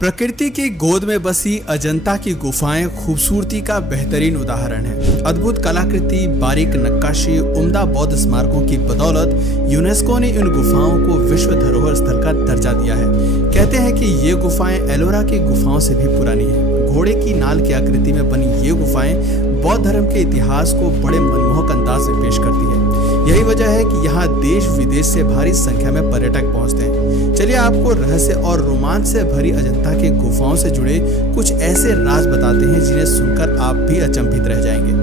प्रकृति की गोद में बसी अजंता की गुफाएं खूबसूरती का बेहतरीन उदाहरण है। अद्भुत कलाकृति, बारीक नक्काशी, उम्दा बौद्ध स्मारकों की बदौलत यूनेस्को ने इन गुफाओं को विश्व धरोहर स्थल का दर्जा दिया है। कहते हैं कि ये गुफाएं एलोरा की गुफाओं से भी पुरानी हैं। घोड़े की नाल की आकृति में बनी ये गुफाएं बौद्ध धर्म के इतिहास को बड़े मनमोहक अंदाज में पेश करती है। यही वजह है कि यहाँ देश विदेश से भारी संख्या में पर्यटक पहुँचते हैं। चलिए आपको रहस्य और रोमांच से भरी अजंता के गुफाओं से जुड़े कुछ ऐसे राज बताते हैं जिन्हें सुनकर आप भी अचंभित रह जाएंगे।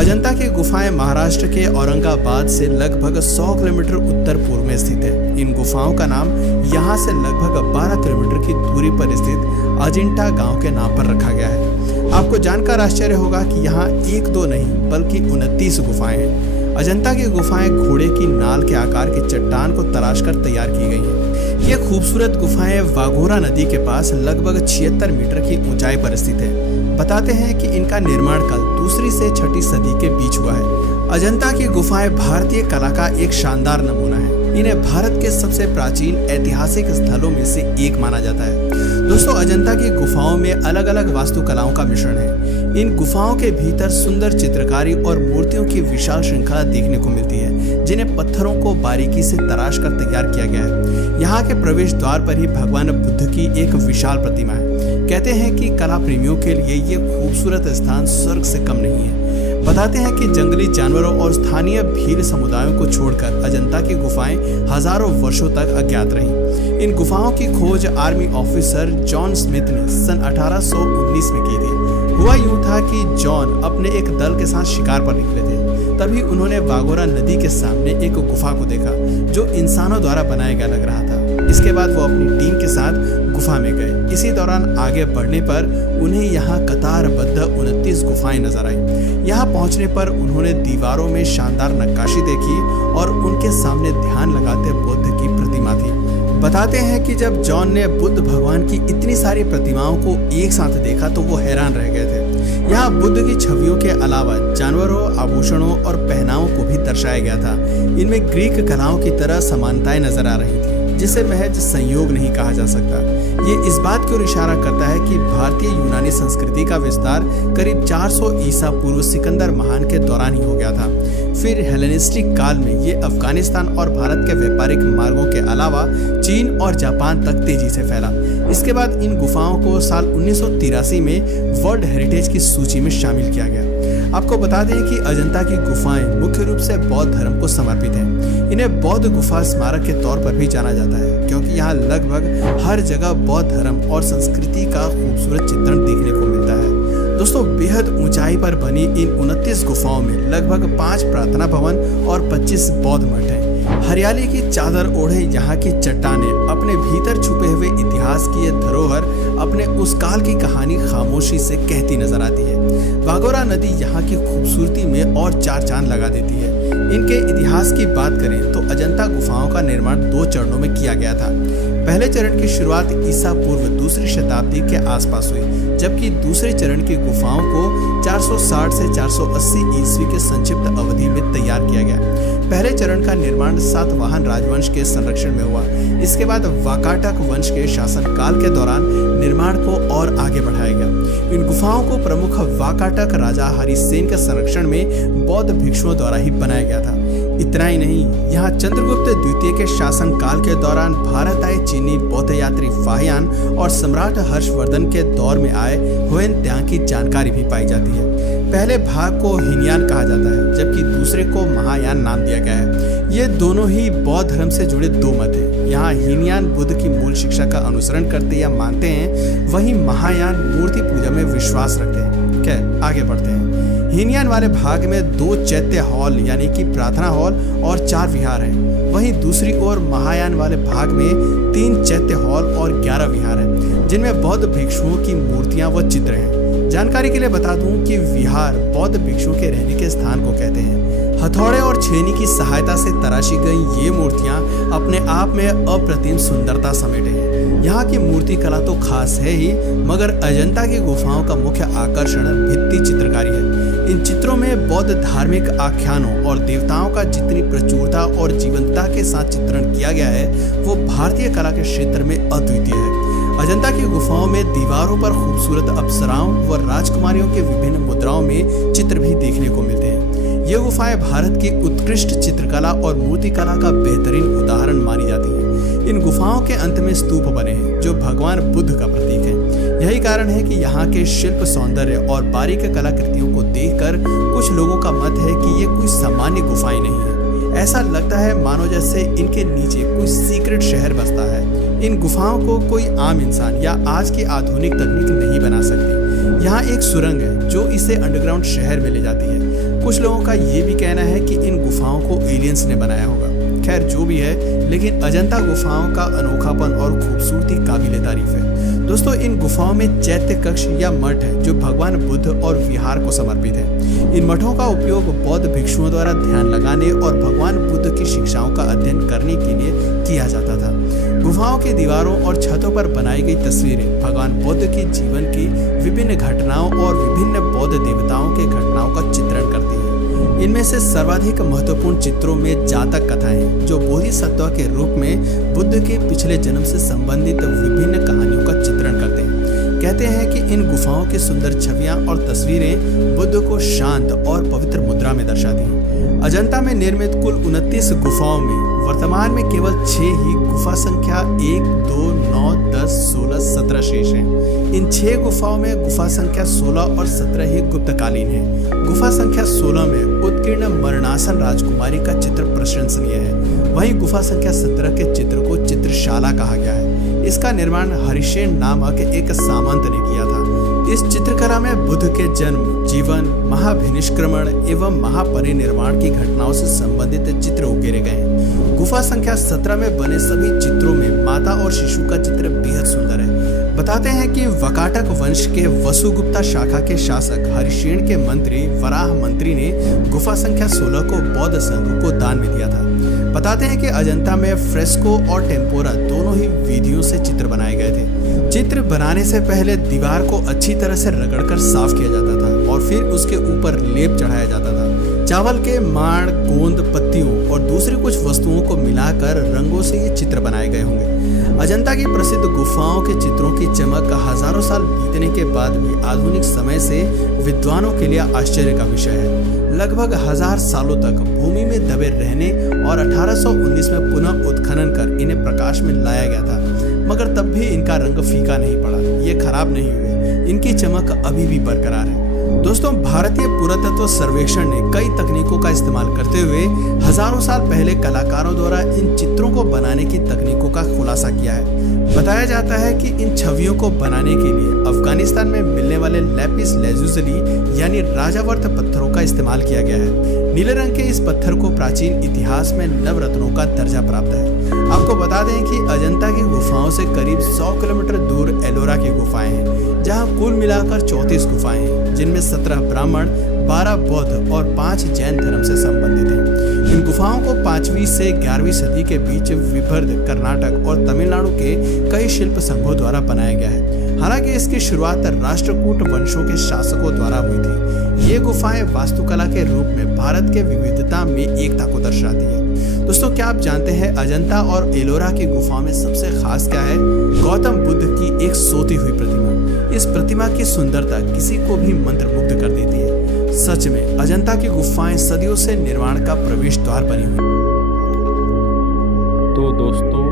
अजंता की गुफाएं महाराष्ट्र के औरंगाबाद से लगभग 100 किलोमीटर उत्तर पूर्व में स्थित है। इन गुफाओं का नाम यहाँ से लगभग 12 किलोमीटर की दूरी पर स्थित अजिंठा गांव के नाम पर रखा गया है। आपको जानकर आश्चर्य होगा कि यहाँ एक दो नहीं बल्कि 29 गुफाएं हैं। अजंता की गुफाएं घोड़े की नाल के आकार की चट्टान को तराशकर तैयार की गई हैं। ये खूबसूरत गुफाएं वाघोरा नदी के पास लगभग 76 मीटर की ऊंचाई पर स्थित है। बताते हैं कि इनका निर्माण काल 2री से 6ठी सदी के बीच हुआ है। अजंता की गुफाएं भारतीय कला का एक शानदार नमूना है। इन्हें भारत के सबसे प्राचीन ऐतिहासिक स्थलों में से एक माना जाता है। दोस्तों, अजंता की गुफाओं में अलग अलग वास्तुकलाओं का मिश्रण है। इन गुफाओं के भीतर सुंदर चित्रकारी और मूर्तियों की विशाल श्रृंखला देखने को मिलती है, जिन्हें पत्थरों को बारीकी से तराश कर तैयार किया गया है। यहाँ के प्रवेश द्वार पर ही भगवान बुद्ध की एक विशाल प्रतिमा है। कहते हैं कि कला प्रेमियों के लिए ये खूबसूरत स्थान स्वर्ग से कम नहीं है। बताते हैं कि जंगली जानवरों और स्थानीय भील समुदायों को छोड़कर अजंता की गुफाएं हजारों वर्षों तक अज्ञात रहीं। इन गुफाओं की खोज आर्मी ऑफिसर जॉन स्मिथ ने सन 1819 में की थी। हुआ यूं था कि जॉन अपने एक दल के साथ शिकार पर निकले थे। तभी उन्होंने वाघोरा नदी के सामने एक गुफा को देखा जो इंसानों द्वारा बनाया गया लग रहा था। इसके बाद वो अपनी टीम के साथ गुफा में गए। इसी दौरान आगे बढ़ने पर उन्हें यहाँ कतारबद्ध 29 गुफाएं नजर आई। यहाँ पहुँचने पर उन्होंने दीवारों में शानदार नक्काशी देखी और उनके सामने ध्यान लगाते बुद्ध की प्रतिमा थी। बताते हैं कि जब जॉन ने बुद्ध भगवान की इतनी सारी प्रतिमाओं को एक साथ देखा तो वो हैरान रह गए थे। यहाँ बुद्ध की छवियों के अलावा जानवरों, आभूषणों और पहनावों को भी दर्शाया गया था। इनमें ग्रीक कलाओं की तरह समानताएं नजर आ रही थी, जिसे महज संयोग नहीं कहा जा सकता। ये इस बात की ओर इशारा करता है कि भारतीय यूनानी संस्कृति का विस्तार करीब 400 ईसा पूर्व सिकंदर महान के दौरान ही हो गया था। फिर हेलेनिस्टिक काल में ये अफगानिस्तान और भारत के व्यापारिक मार्गों के अलावा चीन और जापान तक तेजी से फैला। इसके बाद इन गुफाओं को साल 1983 में वर्ल्ड हेरिटेज की सूची में शामिल किया गया। आपको बता दें कि अजंता की गुफाएं मुख्य रूप से बौद्ध धर्म को समर्पित हैं। इन्हें बौद्ध गुफा स्मारक के तौर पर भी जाना जाता है, क्योंकि यहाँ लगभग हर जगह बौद्ध धर्म और संस्कृति का खूबसूरत चित्रण देखने को मिलता है। दोस्तों, बेहद ऊंचाई पर बनी इन 29 गुफाओं में लगभग 5 प्रार्थना भवन और 25 बौद्ध मठ हैं। हरियाली की चादर ओढ़े यहाँ की चट्टानें अपने भीतर छुपे हुए इतिहास की ये धरोहर अपने उस काल की कहानी खामोशी से कहती नजर आती है। वाघोरा नदी यहाँ की खूबसूरती में और 4 चांद लगा देती है। इनके इतिहास की बात करें तो अजंता गुफाओं का निर्माण 2 चरणों में किया गया था। पहले चरण की शुरुआत ईसा पूर्व 2री शताब्दी के आसपास हुई, जबकि दूसरे चरण की गुफाओं को 460 से 480 ईस्वी के संक्षिप्त अवधि में तैयार किया गया। पहले चरण का निर्माण सातवाहन राजवंश के संरक्षण में हुआ। इसके बाद वाकाटक वंश के शासनकाल के दौरान निर्माण को और आगे बढ़ाया गया। इन गुफाओं को प्रमुख वाकाटक राजा हरिसेन के संरक्षण में बौद्ध भिक्षुओं द्वारा ही बनाया गया था। इतना ही नहीं, यहाँ चंद्रगुप्त द्वितीय के शासनकाल के दौरान भारत आए चीनी बौद्ध यात्री फाहियान और सम्राट हर्षवर्धन के दौर में आए हुएन त्सांग की जानकारी भी पाई जाती है। पहले भाग को हीनयान कहा जाता है, जबकि दूसरे को महायान नाम दिया गया है। ये दोनों ही बौद्ध धर्म से जुड़े 2 मत हैं। यहाँ हीनयान बुद्ध की मूल शिक्षा का अनुसरण करते या मानते हैं, वहीं महायान मूर्ति पूजा में विश्वास रखते हैं। क्या आगे बढ़ते हैं। हीनयान वाले भाग में 2 चैत्य हॉल यानी कि प्रार्थना हॉल और 4 विहार हैं। वहीं दूसरी ओर महायान वाले भाग में 3 चैत्य हॉल और 11 विहार हैं, जिनमें बौद्ध भिक्षुओं की मूर्तियां व चित्र हैं। जानकारी के लिए बता दूं कि विहार बौद्ध भिक्षुओं के रहने के स्थान को कहते हैं। हथौड़े और छेनी की सहायता से तराशी गई ये मूर्तियां अपने आप में अप्रतिम सुंदरता समेटे हैं। यहाँ की मूर्ति कला तो खास है ही, मगर अजंता की गुफाओं का मुख्य आकर्षण भित्ति चित्रकारी है। इन चित्रों में बौद्ध धार्मिक आख्यानों और देवताओं का जितनी प्रचुरता और जीवंतता के साथ चित्रण किया गया है, वो भारतीय कला के क्षेत्र में अद्वितीय है। अजंता की गुफाओं में दीवारों पर खूबसूरत अप्सराओं व राजकुमारियों के विभिन्न मुद्राओं में चित्र भी देखने को मिलते हैं। ये गुफाएं भारत की उत्कृष्ट चित्रकला और मूर्तिकला का बेहतरीन उदाहरण मानी जाती हैं। इन गुफाओं के अंत में स्तूप बने हैं जो भगवान बुद्ध का प्रतीक है। यही कारण है कि यहाँ के शिल्प सौंदर्य और बारीक कलाकृतियों को देखकर कुछ लोगों का मत है कि ये कोई सामान्य गुफाएं नहीं है। ऐसा लगता है मानो जैसे इनके नीचे कोई सीक्रेट शहर बसता है। इन गुफाओं को कोई आम इंसान या आज की आधुनिक तकनीक नहीं बना सकती। यहाँ एक सुरंग है जो इसे अंडरग्राउंड शहर में ले जाती है। कुछ लोगों का ये भी कहना है कि इन गुफाओं को एलियंस ने बनाया होगा। खैर जो भी है, लेकिन अजंता गुफाओं का अनोखापन और खूबसूरती काबिले तारीफ है। दोस्तों, इन गुफाओं में चैत्य कक्ष या मठ है जो भगवान बुद्ध और विहार को समर्पित है। इन मठों का उपयोग बौद्ध भिक्षुओं द्वारा ध्यान लगाने और भगवान बुद्ध की शिक्षाओं का अध्ययन करने के लिए किया जाता था। गुफाओं की दीवारों और छतों पर बनाई गई तस्वीरें भगवान बुद्ध के जीवन की विभिन्न घटनाओं और विभिन्न बौद्ध देवताओं के घटनाओं का चित्रण करती हैं। इनमें से सर्वाधिक महत्वपूर्ण चित्रों में जातक कथाएं हैं जो बोधिसत्व के रूप में बुद्ध के पिछले जन्म से संबंधित विभिन्न कहानियों का चित्रण करते हैं। कहते हैं कि इन गुफाओं की सुंदर छवियां और तस्वीरें बुद्ध को शांत और पवित्र मुद्रा में दर्शाती हैं। अजंता में निर्मित कुल 29 गुफाओं में वर्तमान में केवल 6 ही गुफा संख्या 1, 2, 9, 10, 16, 17 शेष हैं। इन 6 गुफाओं में गुफा संख्या 16 और 17 ही गुप्तकालीन है। गुफा संख्या 16 में उत्कीर्ण मरणासन राजकुमारी का चित्र प्रशंसनीय है। वहीं गुफा संख्या 17 के चित्र को चित्रशाला कहा गया है। इसका निर्माण हरिशेन नामक एक सामंत ने किया था। इस चित्रकला में बुद्ध के जन्म, जीवन, महाभिनिष्क्रमण एवं महापरिनिर्वाण की घटनाओं से संबंधित चित्र उकेरे गए हैं। गुफा संख्या 17 में बने सभी चित्रों में माता और शिशु का चित्र बेहद सुंदर है। बताते हैं कि वकाटक वंश के वसुगुप्ता शाखा के शासक हरिशेन के मंत्री वराह मंत्री ने गुफा संख्या 16 को बौद्ध संघ को दान में दिया था। बताते हैं कि अजंता में फ्रेस्को और टेम्पोरा दोनों ही विधियों से चित्र बनाए गए थे। चित्र बनाने से पहले दीवार को अच्छी तरह से रगड़कर साफ किया जाता था और फिर उसके ऊपर लेप चढ़ाया जाता था। चावल के माड़, गोंद, पत्तियों और दूसरी कुछ वस्तुओं को मिलाकर रंगों से ये चित्र बनाए गए होंगे। अजंता की प्रसिद्ध गुफाओं के चित्रों की चमक हजारों साल बीतने के बाद भी आधुनिक समय से विद्वानों के लिए आश्चर्य का विषय है। लगभग 1000 सालों तक भूमि में दबे रहने और 1819 में पुनः उत्खनन कर इन्हें प्रकाश में लाया गया था, मगर तब भी इनका रंग फीका नहीं पड़ा। ये खराब नहीं हुए, इनकी चमक अभी भी बरकरार है। दोस्तों, भारतीय पुरातत्व सर्वेक्षण ने कई तकनीकों का इस्तेमाल करते हुए हजारों साल पहले कलाकारों द्वारा इन चित्रों को बनाने की तकनीकों का खुलासा किया है। बताया जाता है कि इन छवियों को बनाने के लिए अफगानिस्तान में मिलने वाले लैपिस लेजुजली यानी राजावर्त पत्थरों का इस्तेमाल किया गया है। नीले रंग के इस पत्थर को प्राचीन इतिहास में नवरत्नों का दर्जा प्राप्त है। आपको बता दें कि अजंता की गुफाओं से करीब 100 किलोमीटर दूर एलोरा की गुफाएं हैं, जहां कुल मिलाकर 34 गुफाएं हैं, जिनमें 17 ब्राह्मण, 12 बौद्ध और 5 जैन धर्म से संबंधित हैं। इन गुफाओं को 5वीं से 11वीं सदी के बीच विदर्भ, कर्नाटक और तमिलनाडु के कई शिल्प संघों द्वारा बनाया गया है। हालांकि इसकी शुरुआत राष्ट्रकूट वंशों के शासकों द्वारा हुई थी। ये गुफाएं वास्तुकला के रूप में भारत के विविधता में एकता को दर्शाती है। दोस्तों, क्या आप जानते हैं अजंता और एलोरा की गुफाओं में सबसे खास क्या है? गौतम बुद्ध की एक सोती हुई प्रतिमा। इस प्रतिमा की सुंदरता किसी को भी मंत्रमुग्ध कर देती है। सच में अजंता की गुफाएं सदियों से निर्माण का प्रवेश द्वार बनी हुई। तो दोस्तों,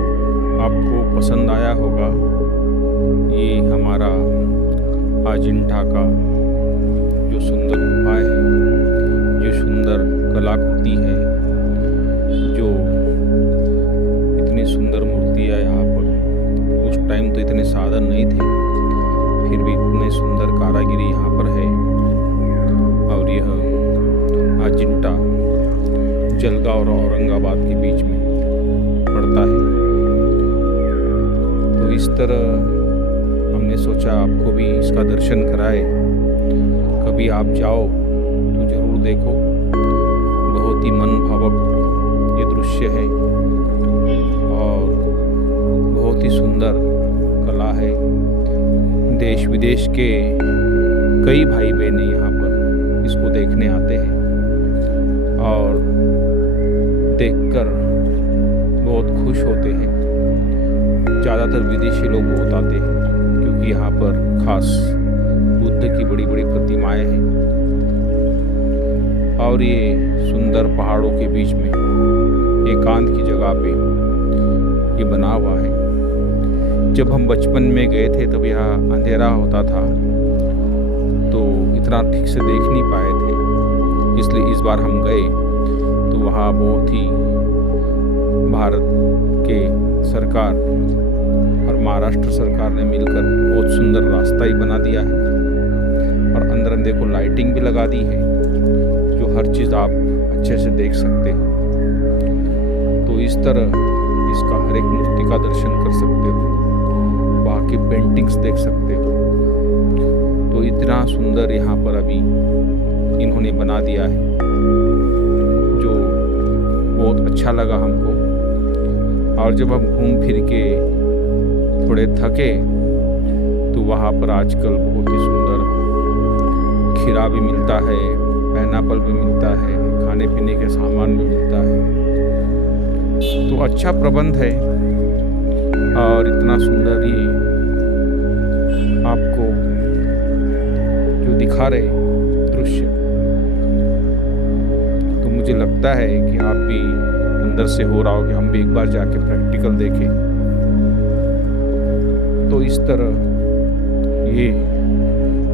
आपको पसंद आया होगा ये हमारा अजंता का जो सुंदर गुफा है, जो सुंदर कलाकृति है, जो इतनी सुंदर मूर्ति है यहाँ पर। उस टाइम तो इतने साधन नहीं थे, फिर भी इतने सुंदर कारीगरी यहाँ पर है। और यह अजंता जलगांव और औरंगाबाद के बीच में पड़ता है। तो इस तरह हमने सोचा आपको भी इसका दर्शन कराए। कभी आप जाओ तो ज़रूर देखो, बहुत ही मन भावक ये दृश्य है और बहुत ही सुंदर कला है। देश विदेश के कई भाई बहनें यहाँ पर इसको देखने आते हैं और देखकर बहुत खुश होते हैं। ज़्यादातर विदेशी लोग बहुत आते हैं। खास बुद्ध की बड़ी बड़ी प्रतिमाएं हैं और ये सुंदर पहाड़ों के बीच में एकांत की जगह पे ये बना हुआ है। जब हम बचपन में गए थे तब यहाँ अंधेरा होता था तो इतना ठीक से देख नहीं पाए थे, इसलिए इस बार हम गए तो वहाँ बहुत ही भारत के सरकार और महाराष्ट्र सरकार ने मिलकर बहुत सुंदर रास्ता ही बना दिया है और अंदर देखो लाइटिंग भी लगा दी है जो हर चीज़ आप अच्छे से देख सकते हो। तो इस तरह इसका हर एक मूर्ति का दर्शन कर सकते हो, वहाँ की पेंटिंग्स देख सकते हो। तो इतना सुंदर यहाँ पर अभी इन्होंने बना दिया है जो बहुत अच्छा लगा हमको। और जब हम घूम फिर के थोड़े थके तो वहाँ पर आजकल बहुत ही सुंदर खीरा भी मिलता है, पाइनएप्पल भी मिलता है, खाने पीने के सामान भी मिलता है। तो अच्छा प्रबंध है और इतना सुंदर ये आपको जो दिखा रहे दृश्य, तो मुझे लगता है कि आप भी अंदर से हो रहा हो कि हम भी एक बार जाके प्रैक्टिकल देखें। तो इस तरह ये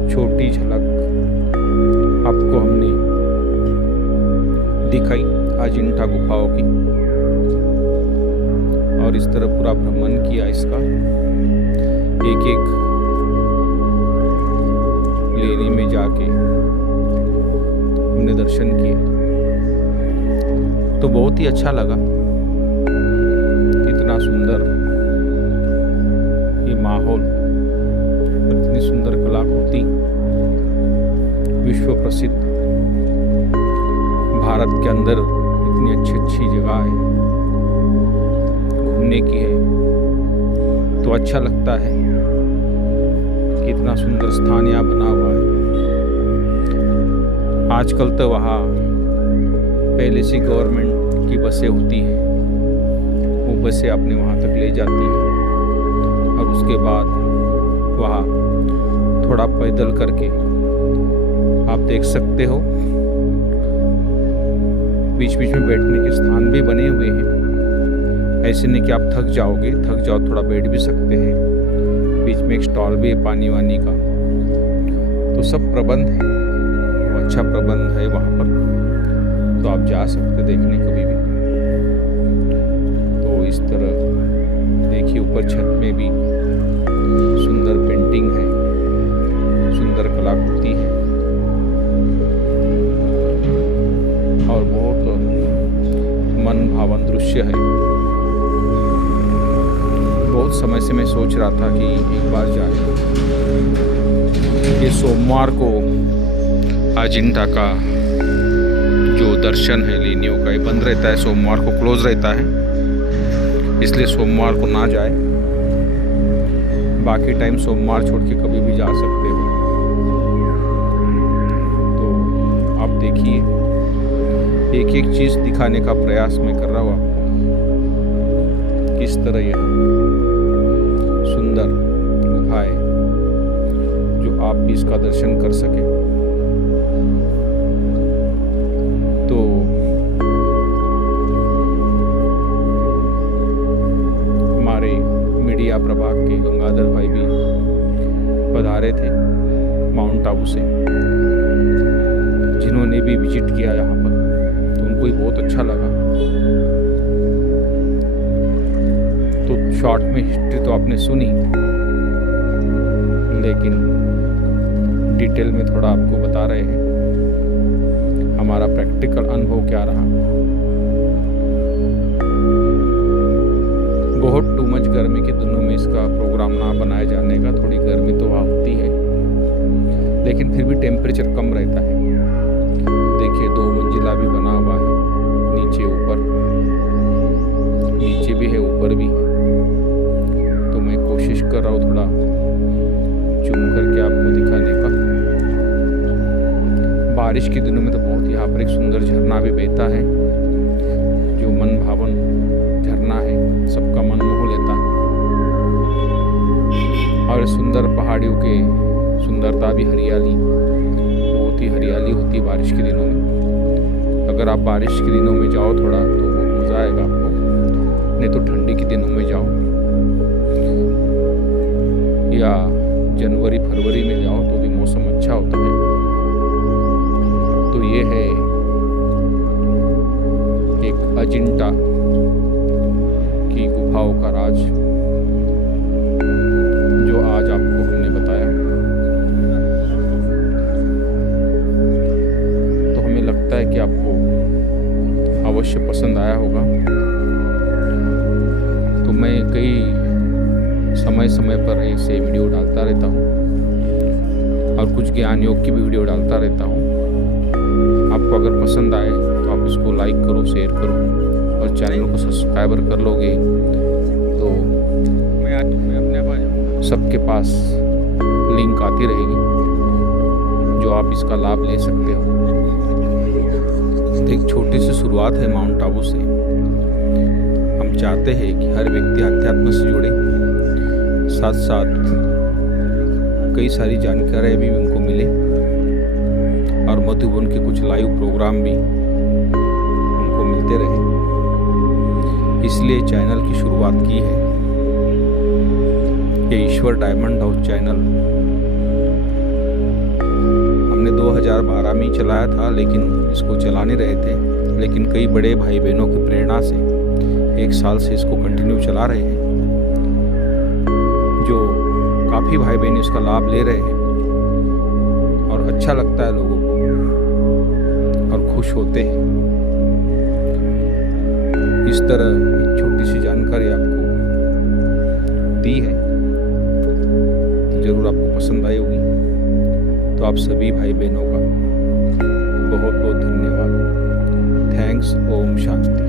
छोटी झलक आपको हमने दिखाई अजिंठा गुफाओं की और इस तरह पूरा भ्रमण किया इसका, एक एक लेनी में जाके हमने दर्शन किए तो बहुत ही अच्छा लगा। इतना सुंदर ये माहौल, इतनी सुंदर कलाकृति, विश्व प्रसिद्ध भारत के अंदर इतनी अच्छी अच्छी जगह है घूमने की है, तो अच्छा लगता है कि इतना सुंदर स्थान यहाँ बना हुआ है। आजकल तो वहाँ पहले से गवर्नमेंट की बसें होती हैं, वो बसें अपने वहाँ तक ले जाती हैं और उसके बाद वहाँ थोड़ा पैदल करके आप देख सकते हो। बीच बीच में बैठने के स्थान भी बने हुए हैं, ऐसे नहीं कि आप थक जाओ, थोड़ा बैठ भी सकते हैं। बीच में एक स्टॉल भी है पानी वानी का, तो सब प्रबंध है, वो अच्छा प्रबंध है वहाँ पर, तो आप जा सकते देखने कभी भी। तो इस तरह देखिए ऊपर छत में भी सुंदर पेंटिंग है, सुंदर कलाकृति है और बहुत मन भावन दृश्य है। बहुत समय से मैं सोच रहा था कि एक बार जाए। ये सोमवार को अजिंठा का जो दर्शन है लेनियों का, ये बंद रहता है, सोमवार को क्लोज रहता है, इसलिए सोमवार को ना जाए। बाकी टाइम सोमवार छोड़ के कभी भी जा सकते हो। तो आप देखिए, एक एक चीज़ दिखाने का प्रयास मैं कर रहा हूँ आपको, किस तरह यह सुंदर गुफाएं जो आप भी इसका दर्शन कर सके। तो हमारे मीडिया प्रभाग के गंगाधर भाई भी पधारे थे माउंट आबू से, जिन्होंने भी विजिट किया यहाँ पर, तो उनको ही बहुत अच्छा लगा। तो शॉर्ट में हिस्ट्री तो आपने सुनी, लेकिन डिटेल में थोड़ा आपको बता रहे हैं हमारा प्रैक्टिकल अनुभव क्या रहा। बहुत टू मच गर्मी के दिनों में इसका प्रोग्राम ना बनाए जाने का, थोड़ी गर्मी तो वहाँ होती है, लेकिन फिर भी टेम्परेचर कम रहता है। देखिए 2 मंजिला भी बना हुआ है, नीचे ऊपर, नीचे भी है ऊपर भी है। तो मैं कोशिश कर रहा हूँ थोड़ा जूम करके आपको दिखाने का। बारिश के दिनों में तो बहुत यहाँ पर एक सुंदर झरना भी बहता है, जो मन भावन झरना है, सबका मन मोह लेता है। और सुंदर पहाड़ियों के सुंदरता भी हरियाली, बहुत ही हरियाली होती है बारिश के दिनों में। अगर आप बारिश के दिनों में जाओ थोड़ा तो बहुत मज़ा आएगा आपको, नहीं तो ठंडी के दिनों में जाओ या जनवरी फरवरी में जाओ तो भी मौसम अच्छा होता है। तो ये है एक अजिंठा की गुफाओं का राज जो आज आपको हमने बताया। तो हमें लगता है कि आपको अवश्य पसंद आया होगा। तो मैं कई समय समय पर ऐसे वीडियो डालता रहता हूँ और कुछ ज्ञान योग की भी वीडियो डालता रहता हूँ। आपको अगर पसंद आए तो आप इसको लाइक करो, शेयर करो और चैनल को सब्सक्राइबर कर लोगे तो मैं अपने सबके पास लिंक आती रहेगी जो आप इसका लाभ ले सकते हो। एक छोटी सी शुरुआत है माउंट आबू से। हम चाहते हैं कि हर व्यक्ति अध्यात्म से जुड़े, साथ साथ कई सारी जानकारियाँ भी उनको मिले और मधुबन के कुछ लाइव प्रोग्राम भी उनको मिलते रहे। इसलिए चैनल की शुरुआत की है। ये ईश्वर डायमंड हाउस चैनल हमने 2012 में ही चलाया था, लेकिन इसको चला नहीं रहे थे। लेकिन कई बड़े भाई बहनों की प्रेरणा से 1 साल से इसको कंटिन्यू चला रहे हैं, जो काफ़ी भाई बहन इसका लाभ ले रहे हैं और अच्छा लगता है लोगों को और खुश होते हैं। इस तरह एक छोटी सी जानकारी आपको दी है तो ज़रूर आपको पसंद आई होगी। तो आप सभी भाई बहनों का बहुत बहुत धन्यवाद। थैंक्स। ओम शांति।